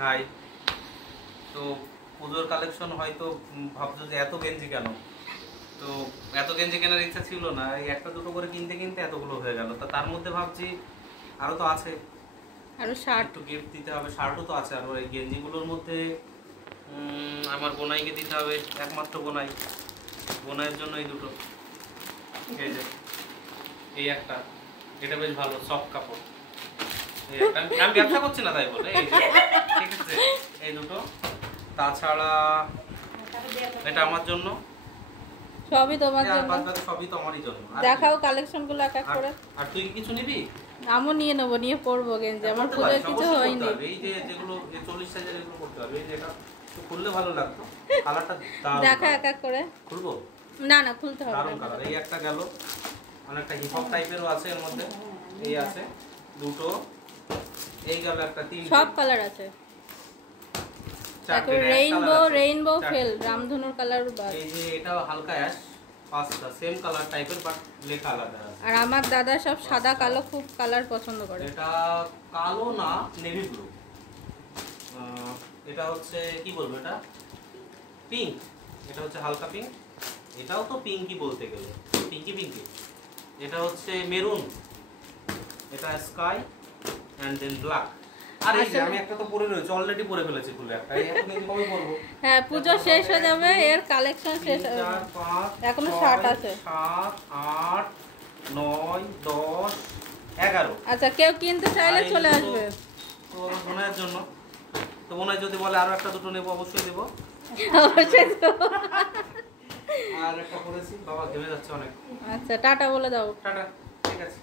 High. তো পুজোর collection হয়তো ভাবছো যে এত গেঞ্জি কেন, তো এত গেঞ্জি কেনার ইচ্ছা ছিল না, এই একটা দুটো করে কিনতে কিনতে এতগুলো হয়ে গেল। তো তার মধ্যে ভাবছি আরও তো আছে, আরো শার্ট একটু গিফট দিতে হবে, শার্টও তো আছে। আর এই গেঞ্জিগুলোর মধ্যে আমার বোনাইকে দিতে হবে, একমাত্র বোনাই, বোনাইয়ের জন্য এই দুটো। এই যে এই একটা, এটা বেশ ভালো সফট কাপড়। এই একটা আমি ব্যবসা করছি না তাই বলে, এই যে ঠিক আছে এই দুটো। তাছাড়া এটা আমার জন্য, সবই তোমার জন্য। বাদ বাকি সবই তো আমারই জন্য। দেখাও কালেকশন গুলো এক এক করে। আর তুই কি কিছু নিবি? আমও নিয়ে নেবো, নিয়ে পরবো গেঞ্জি। আমার পুজোয় কিছু হয়নি। এই যে যেগুলো 40 সাইজের এগুলো করতে হবে। এই যে এটা তো খুললে ভালো লাগতো, কালারটা দেখা এক এক করে খুলবো। না না খুলতে হবে দারুণ কালার। এই একটা গেল, অনেকটা হিপ হপ টাইপেরও আছে এর মধ্যে। এই আছে দুটো, এই গেল একটা, তিন সব কালার আছে। তারপর রেইনবো ফেল রামধনুর কালার বাদ। এই যে এটা হালকা অ্যাশ, পাঁচটা সেম কালার টাইপের বাট লেখা আলাদা আছে। আর আমার দাদা সব সাদা কালো খুব কালার পছন্দ করে। এটা কালো না, নেভি ব্লু। এটা হচ্ছে কি বলবো, এটা পিঙ্ক, এটা হচ্ছে হালকা পিঙ্ক। এটাও তো পিঙ্কই বলতে গেলে, পিঙ্কি পিঙ্কি। এটা হচ্ছে মেরুন, এটা স্কাই এন্ড দেন ব্ল্যাক। আর এই যে আমি একটা তো পরে রয়েছে, অলরেডি পরে ফেলেছি ফুল একটা। এখন এই কবে পরবো? হ্যাঁ পুজো শেষ হয়ে যাবে, এর কালেকশন শেষ হবে। এখনো 7 আছে। 7 8 9 10 11। আচ্ছা কেউ কিনতে চাইলে চলে আসবে। তো আমার বোনের জন্য, তো বোনের যদি বলে আরো একটা দুটো নেবো, অবশ্যই দেবো। অবশ্যই দেবো। আর একটা করেছি, বাবা ঘেমে যাচ্ছে অনেক। আচ্ছা টাটা বলে দাও। টাটা, ঠিক আছে।